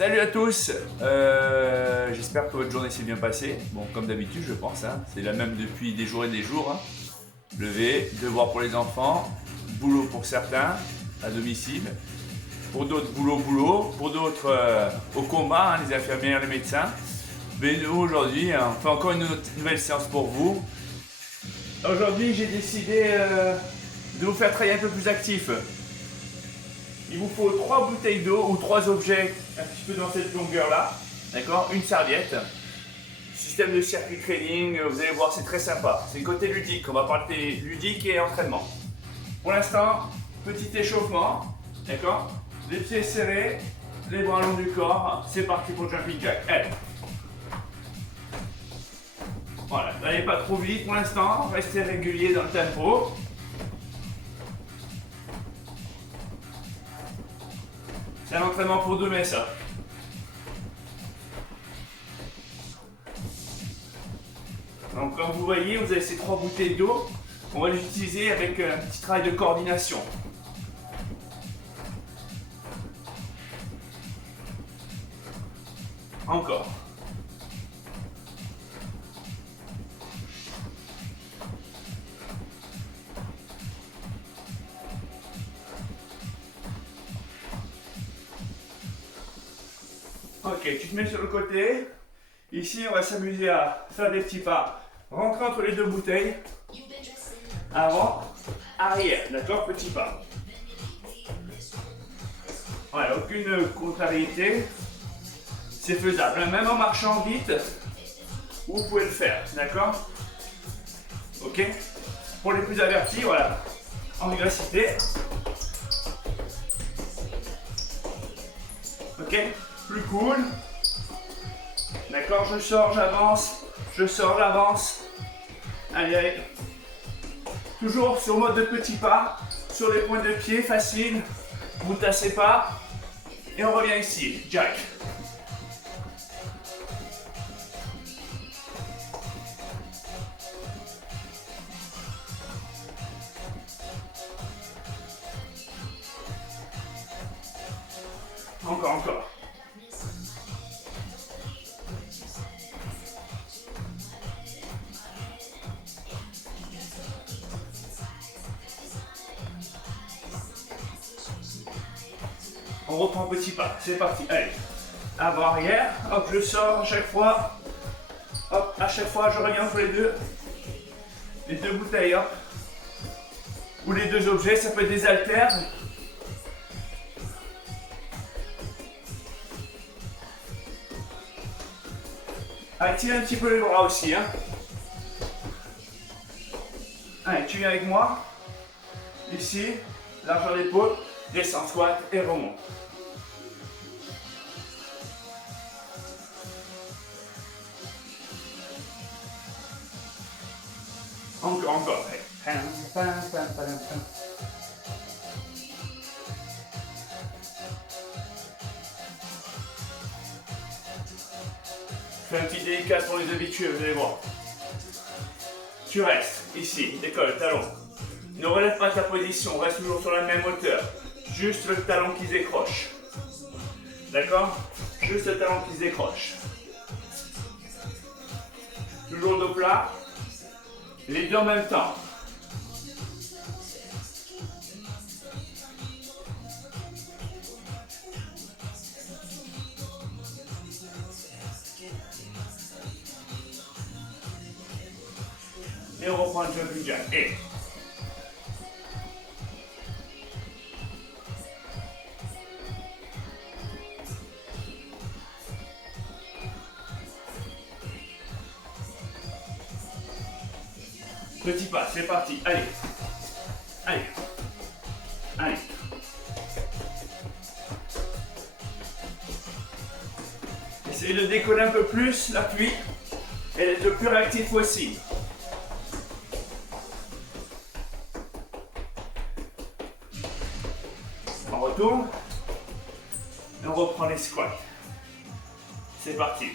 Salut à tous, j'espère que votre journée s'est bien passée. Bon, comme d'habitude, je pense, hein, c'est la même depuis des jours et des jours. Hein. Lever, devoir pour les enfants, boulot pour certains, à domicile. Pour d'autres, boulot. Pour d'autres, au combat, hein, les infirmières, les médecins. Mais nous, aujourd'hui, on fait encore une nouvelle séance pour vous. Aujourd'hui, j'ai décidé de vous faire travailler un peu plus actif. Il vous faut 3 bouteilles d'eau ou 3 objets un petit peu dans cette longueur-là. D'accord? Une serviette. Système de circuit training, vous allez voir, c'est très sympa. C'est le côté ludique, on va parler ludique et entraînement. Pour l'instant, petit échauffement. D'accord? Les pieds serrés, les bras long du corps. C'est parti pour le jumping jack. Allez. Voilà, n'allez pas trop vite pour l'instant, restez régulier dans le tempo. C'est un entraînement pour demain, ça. Donc, comme vous voyez, vous avez ces 3 bouteilles d'eau. On va les utiliser avec un petit travail de coordination. Encore. Ok, tu te mets sur le côté. Ici, on va s'amuser à faire des petits pas. Rentrer entre les 2 bouteilles. Avant, arrière. D'accord? Petit pas. Voilà, aucune contrariété. C'est faisable. Même en marchant vite, vous pouvez le faire. D'accord? Ok? Pour les plus avertis, voilà. En vivacité. Ok? Plus cool. D'accord, je sors, j'avance. Je sors, j'avance. Allez, allez. Toujours sur mode de petits pas. Sur les pointes de pied, facile. Vous ne tassez pas. Et on revient ici. Jack. Encore. On reprend petit pas, c'est parti, allez. Avant, arrière, hop, je sors à chaque fois. Hop, à chaque fois, je reviens entre les 2 bouteilles, hop. Ou les 2 objets, ça peut être des haltères. Allez, tire un petit peu les bras aussi, hein. Allez, tu viens avec moi. Ici, largeur d'épaule, descends, squat et remonte. Encore. Allez. Fais un petit délicat pour les habitués, vous allez voir. Tu restes ici, décolle, talon. Ne relève pas ta position, reste toujours sur la même hauteur. Juste le talon qui se décroche. D'accord? Juste le talon qui se décroche. Toujours dos plat. Les 2 en même temps. Et on reprend le jumping jack. Et petit pas, c'est parti. Allez. Essayez de décoller un peu plus l'appui et d'être le plus réactif possible. On retourne et on reprend les squats. C'est parti.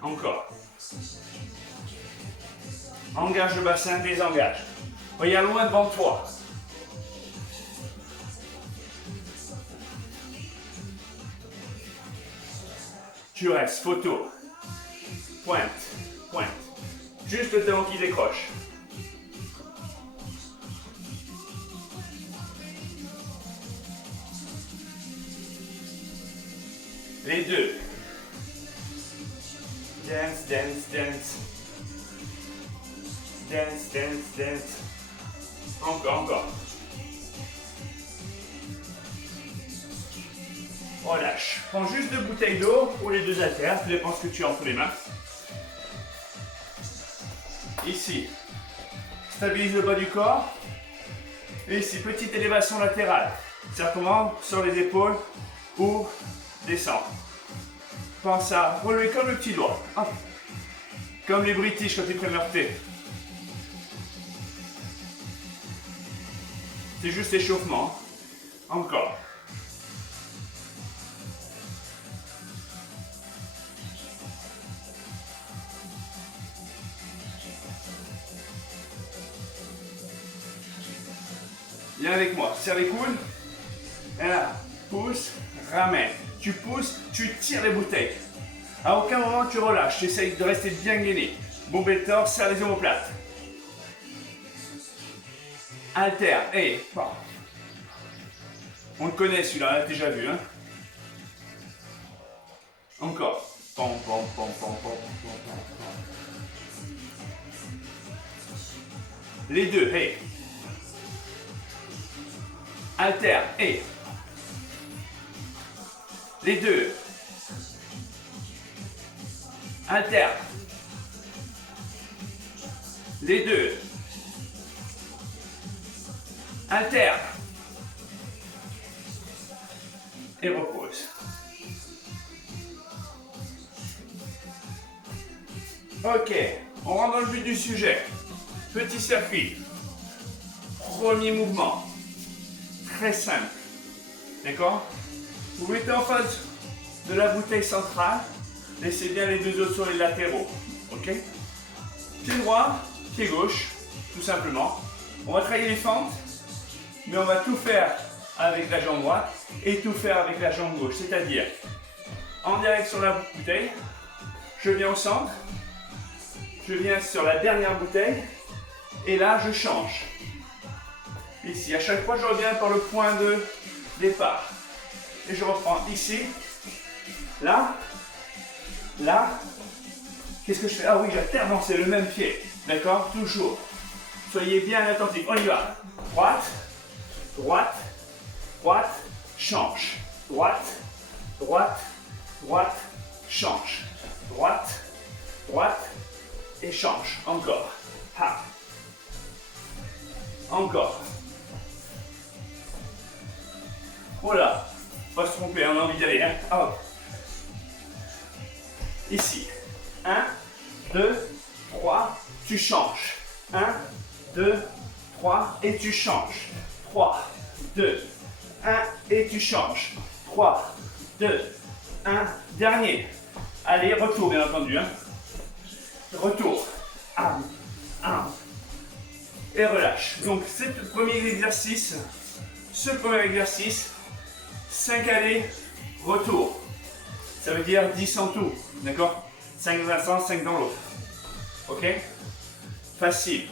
Encore. Engage le bassin, désengage. Regarde loin devant toi. Tu restes, photo. Pointe, pointe. Juste le talon qui décroche. Les deux. Dance, dance, dance. Dance, dance, dance. Encore, encore. Relâche. Prends juste 2 bouteilles d'eau pour les 2 haltères. Tout dépend ce que tu as entre les mains. Ici. Stabilise le bas du corps. Et ici, petite élévation latérale. Certainement sur les épaules ou descend. Pense à relever comme le petit doigt. Hop. Comme les British quand ils prennent leur thé. C'est juste échauffement. Encore. Viens avec moi. Serre les coudes. Et là, pousse, ramène. Tu pousses, tu tires les bouteilles. À aucun moment tu relâches. Tu essayes de rester bien gainé. Bomber le torse, serre les omoplates. Alter. Et on le connaît celui-là, on l'a déjà vu. Hein? Encore. Pom, pom, pom, pom, pom, pom, pom. Les deux. Hey. Alter. Hey. Les deux. Alter. Les deux. Alter. Et repose. Ok, on rentre dans le but du sujet. Petit circuit. Premier mouvement. Très simple. D'accord? Vous mettez en face de la bouteille centrale. Laissez bien les deux autres sur les latéraux. Ok? Pied droit, pied gauche, tout simplement. On va travailler les fentes, mais on va tout faire avec la jambe droite et tout faire avec la jambe gauche. C'est-à-dire, en direction de la bouteille, je viens au centre, je viens sur la dernière bouteille, et là, je change. Ici, à chaque fois, je reviens par le point de départ. Et je reprends ici, là, là. Qu'est-ce que je fais? Ah oui, j'alterne, c'est le même pied. D'accord? Toujours. Soyez bien attentifs. On y va. Droite, droite, droite, change. Droite, droite, droite, change. Droite, droite et change. Encore. Ha. Encore. Voilà. Pas se tromper, on a envie d'y aller. Hein? Hop. Ici. 1, 2, 3, tu changes. 1, 2, 3 et tu changes. 3, 2, 1 et tu changes. 3, 2, 1, dernier. Allez, retour bien entendu. Hein. Retour. 1, 1. Et relâche. Donc, ce premier exercice, 5 allées, retour. Ça veut dire 10 en tout. D'accord? 5 dans un sens, 5 dans l'autre. Ok? Facile.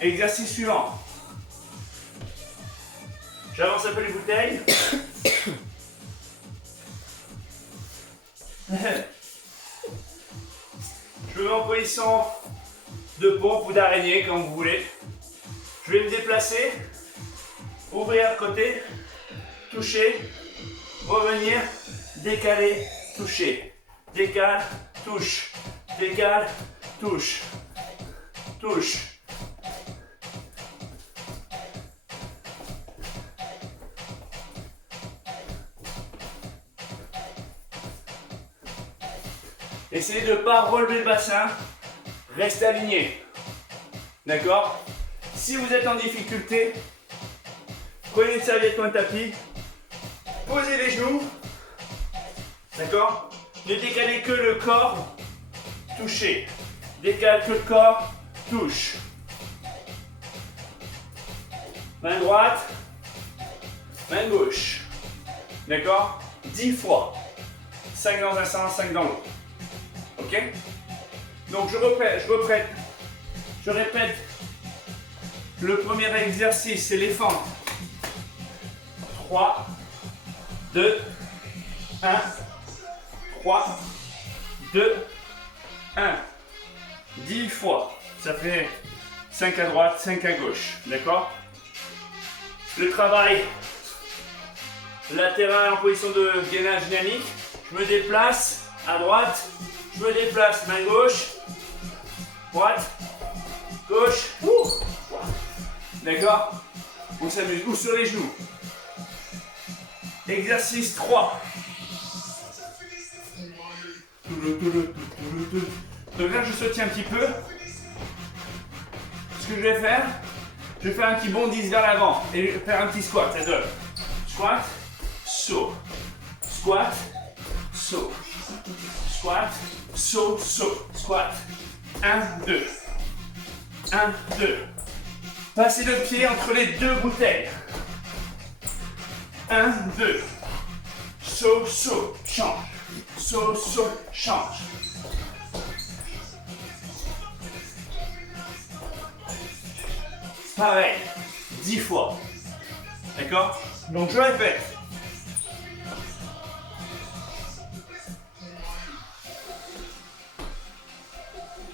Exercice suivant. J'avance un peu les bouteilles. Je me mets en position de pompe ou d'araignée, comme vous voulez. Je vais me déplacer, ouvrir côté, toucher, revenir, décaler, toucher. Décale, touche, décale, touche, touche. Essayez de ne pas relever le bassin, restez aligné. D'accord? Si vous êtes en difficulté, prenez une serviette ou un tapis, posez les genoux. D'accord? Ne décalez que le corps, touchez. Décale que le corps, touche. Main droite, main gauche. D'accord? 10 fois. 5 dans un sens, 5 dans l'autre. Ok? Donc je répète. Le premier exercice, c'est les fentes. 3, 2, 1, 3, 2, 1. 10 fois. Ça fait 5 à droite, 5 à gauche. D'accord? Le travail latéral en position de gainage dynamique. Je me déplace à droite. Je me déplace main gauche. Droite. Gauche. D'accord? On s'amuse. Ou sur les genoux. Exercice 3. Donc là, je saute un petit peu. Ce que je vais faire un petit bondis vers l'avant et faire un petit squat. Ça donne squat, saut, squat, saut, squat, saut, saut, squat. 1, 2. 1, 2. Passez le pied entre les deux bouteilles. 1, 2. Saut, saut, change. Saut, saut, change. Pareil, 10 fois. D'accord? Donc je répète.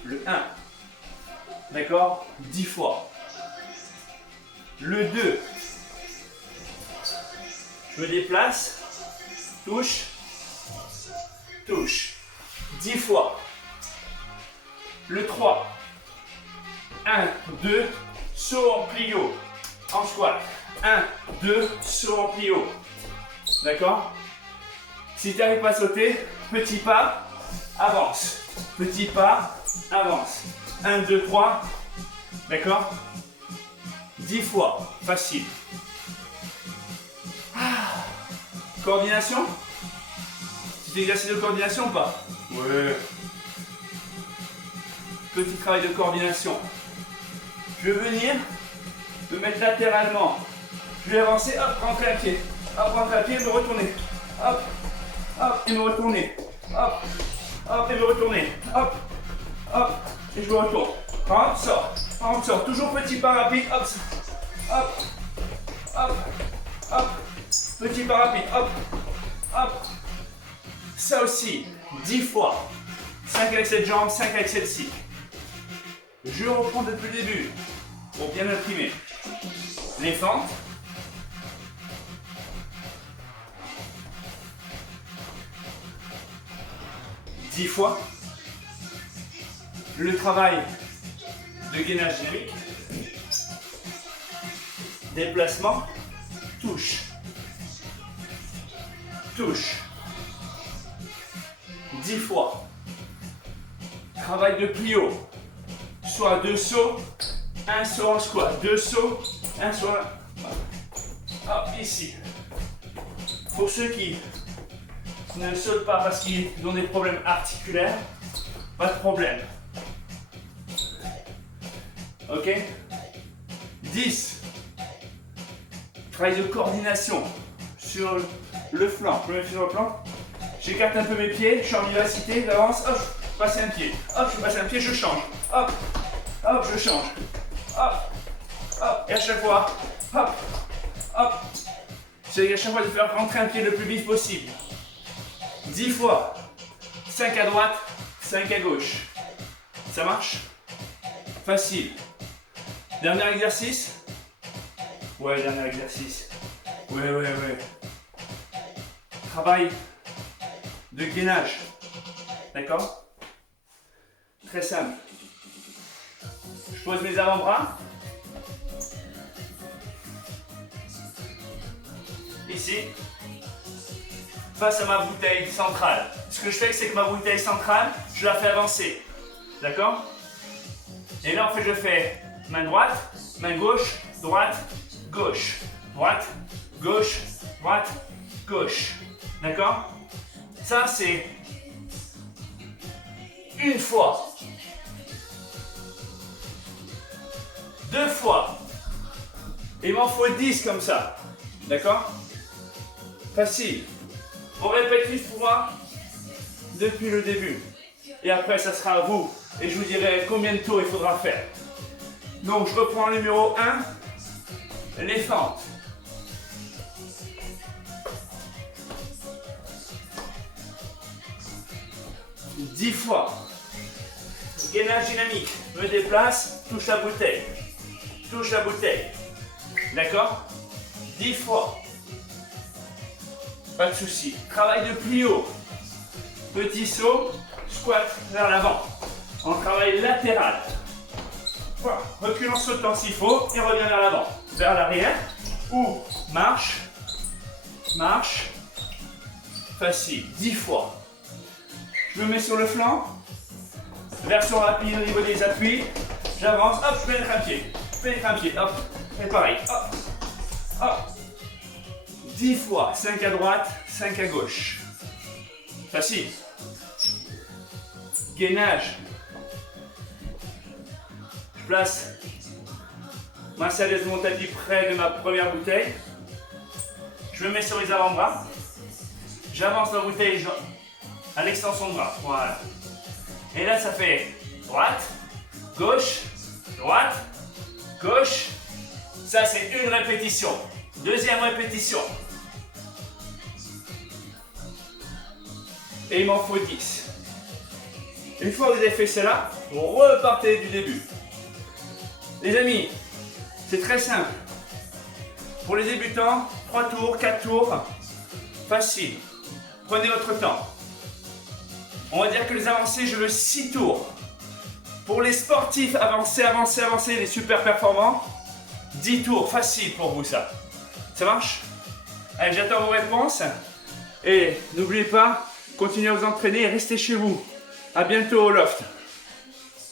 Le 1. D'accord? 10 fois. Le 2. Je me déplace. Touche. Touche. 10 fois. Le 3. 1, 2. Saut en plio, en squat. 1, 2, saut en plio. D'accord? Si tu n'arrives pas à sauter, petit pas, avance. Petit pas, avance. 1, 2, 3. D'accord? 10 fois, facile. Coordination? Petit exercice de coordination ou pas? Ouais. Petit travail de coordination. Je vais venir me mettre latéralement. Je vais avancer, hop, rentrer à pied. Hop, rentrer à pied et me retourner. Hop, hop, et me retourner. Hop, hop, et me retourner. Hop, hop, et je me retourne. Rentre, sort. Toujours petit pas rapide. Hop, hop, hop, hop. Petit pas rapide. Hop, hop. Ça aussi, 10 fois. 5 avec cette jambe, 5 avec celle-ci. Je reprends depuis le début pour bien imprimer les fentes. Dix fois. Le travail de gainage dynamique. Déplacement. Touche. Touche. 10 fois. Travail de plio. Soit 2 sauts, 1 saut en squat, 2 sauts, 1 saut. Hop, ici. Pour ceux qui ne sautent pas parce qu'ils ont des problèmes articulaires, pas de problème. Ok? 10. Travail de coordination sur le flanc. Je me mets sur le flanc. J'écarte un peu mes pieds, je suis en vivacité, j'avance, hop, je passe un pied. Hop, je passe un pied, je change. Hop, hop, je change. Hop, hop, et à chaque fois, hop, hop. J'essaie à chaque fois de faire rentrer un pied le plus vite possible. 10 fois. 5 à droite, 5 à gauche. Ça marche? Facile. Dernier exercice? Ouais, dernier exercice. Ouais. Travail de gainage. D'accord? Très simple. Je pose mes avant-bras. Ici. Face à ma bouteille centrale. Ce que je fais, c'est que ma bouteille centrale, je la fais avancer. D'accord? Et là, en fait, je fais main droite, main gauche, droite, gauche. Droite, gauche, droite, gauche. D'accord? Ça, c'est une fois. 2 fois. Il m'en faut 10 comme ça. D'accord? Facile. On répète 8 fois. depuis le début. Et après, ça sera à vous. Et je vous dirai combien de tours il faudra faire. Donc, je reprends le numéro 1. Les fentes. Dix fois. Gainage dynamique. Me déplace, touche la bouteille. Touche la bouteille. D'accord? 10 fois. Pas de souci. Travail de plio. Petit saut, squat vers l'avant. En travail latéral. Voilà. Recule en sautant s'il faut et revient vers l'avant. Vers l'arrière. Ou marche. Marche. Facile. 10 fois. Je me mets sur le flanc. Version rapide au niveau des appuis. J'avance. Hop, je pénètre un pied. Je pénètre un pied. Hop. Et pareil. Hop. Hop. 10 fois. 5 à droite, 5 à gauche. Facile. Gainage. Je place ma selle de mon tapis près de ma première bouteille. Je me mets sur les avant-bras. J'avance la bouteille à l'extension de bras. Voilà. Et là, ça fait droite, gauche, droite, gauche. Ça, c'est une répétition. Deuxième répétition. Et il m'en faut 10. Une fois que vous avez fait cela, vous repartez du début. Les amis, c'est très simple. Pour les débutants, 3 tours, 4 tours, facile. Prenez votre temps. On va dire que les avancés, je veux 6 tours. Pour les sportifs, avancés, les super performants, 10 tours, facile pour vous ça. Ça marche? Allez, j'attends vos réponses. Et n'oubliez pas, continuez à vous entraîner et restez chez vous. À bientôt au loft.